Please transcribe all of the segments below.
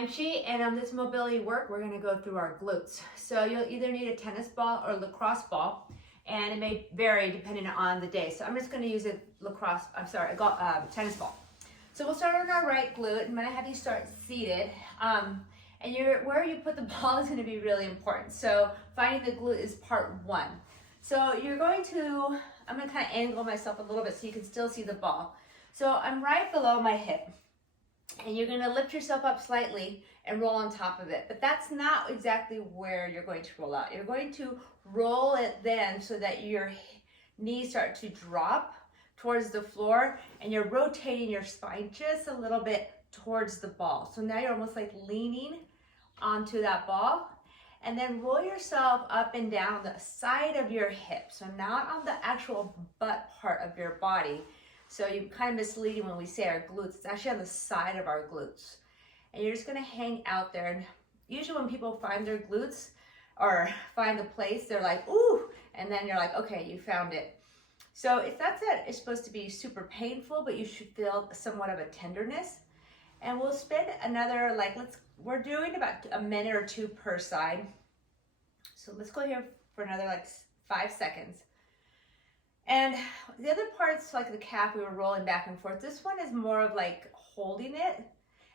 time sheet, and on this mobility work, we're gonna go through our glutes. So you'll either need a tennis ball or lacrosse ball, and it may vary depending on the day. So I'm just gonna use a tennis ball. So we'll start on our right glute. I'm gonna have you start seated. And where you put the ball is gonna be really important. So finding the glute is part one. So I'm gonna kind of angle myself a little bit so you can still see the ball. So I'm right below my hip. And you're gonna lift yourself up slightly and roll on top of it. But that's not exactly where you're going to roll out. You're going to roll it then so that your knees start to drop towards the floor and you're rotating your spine just a little bit towards the ball. So now you're almost like leaning onto that ball, and then roll yourself up and down the side of your hip. So not on the actual butt part of your body. So you're kind of misleading when we say our glutes. It's actually on the side of our glutes. And you're just gonna hang out there. And usually when people find their glutes or find the place, they're like, ooh, and then you're like, okay, you found it. So if that's it, it's supposed to be super painful, but you should feel somewhat of a tenderness. And we'll spend another, we're doing about a minute or two per side. So let's go here for another 5 seconds. And the other parts, like the calf, we were rolling back and forth. This one is more of like holding it.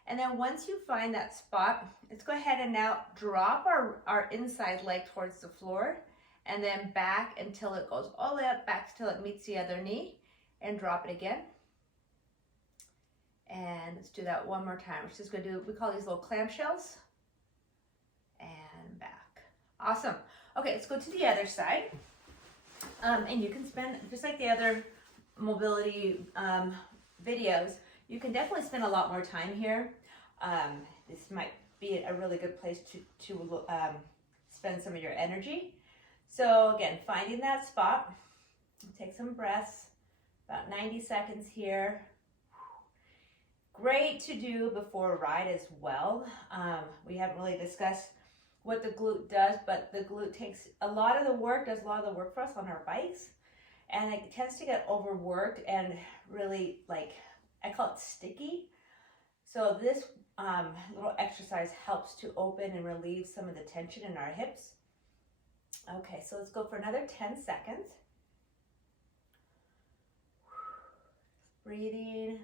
And then once you find that spot, let's go ahead and now drop our inside leg towards the floor, and then back until it goes all the way up, back till it meets the other knee, and drop it again. And let's do that one more time. We're just gonna do, we call these little clamshells. And back. Awesome. Okay, let's go to the other side. And you can spend, just like the other mobility videos, you can definitely spend a lot more time here. This might be a really good place to spend some of your energy. So again, finding that spot, take some breaths, about 90 seconds here. Great to do before a ride as well. We haven't really discussed what the glute does, but the glute takes a lot of the work, does a lot of the work for us on our bikes, and it tends to get overworked and really, I call it sticky. So this little exercise helps to open and relieve some of the tension in our hips. Okay, so let's go for another 10 seconds. Breathing.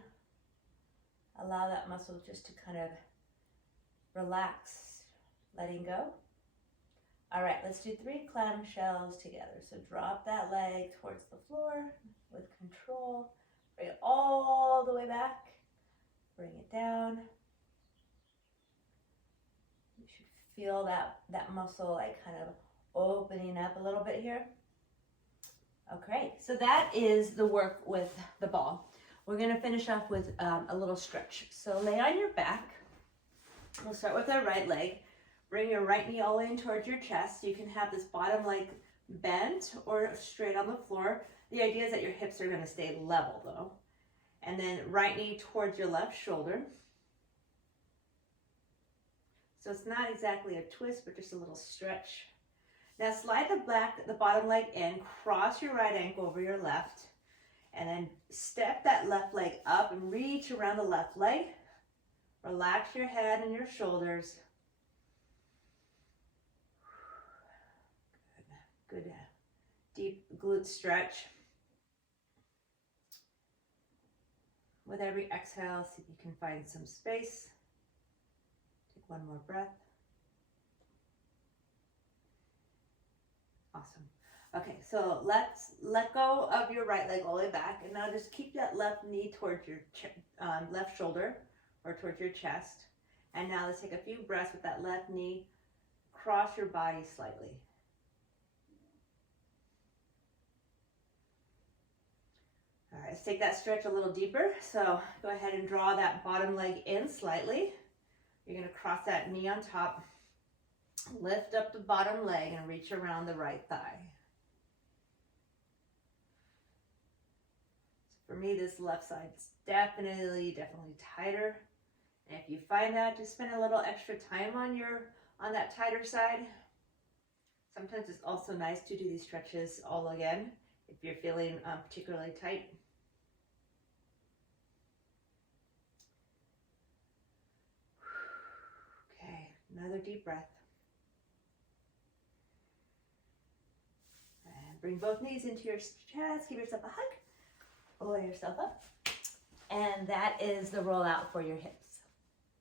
Allow that muscle just to kind of relax, letting go. All right, let's do 3 clamshells together. So drop that leg towards the floor with control. Bring it all the way back. Bring it down. You should feel that muscle kind of opening up a little bit here. Okay, so that is the work with the ball. We're gonna finish off with a little stretch. So lay on your back. We'll start with our right leg. Bring your right knee all in towards your chest. You can have this bottom leg bent or straight on the floor. The idea is that your hips are gonna stay level though. And then right knee towards your left shoulder. So it's not exactly a twist, but just a little stretch. Now slide the bottom leg in, cross your right ankle over your left, and then step that left leg up and reach around the left leg. Relax your head and your shoulders. Good. Good. Deep glute stretch. With every exhale, see if you can find some space. Take one more breath. Awesome. Okay, so let's let go of your right leg all the way back, and now just keep that left knee towards your left shoulder or towards your chest. And now let's take a few breaths with that left knee. Cross your body slightly. All right, let's take that stretch a little deeper. So go ahead and draw that bottom leg in slightly. You're going to cross that knee on top. Lift up the bottom leg and reach around the right thigh. So for me, this left side's definitely tighter. And if you find that, just spend a little extra time on that tighter side. Sometimes it's also nice to do these stretches all again if you're feeling particularly tight. Another deep breath. And bring both knees into your chest. Give yourself a hug. Pull yourself up. And that is the rollout for your hips.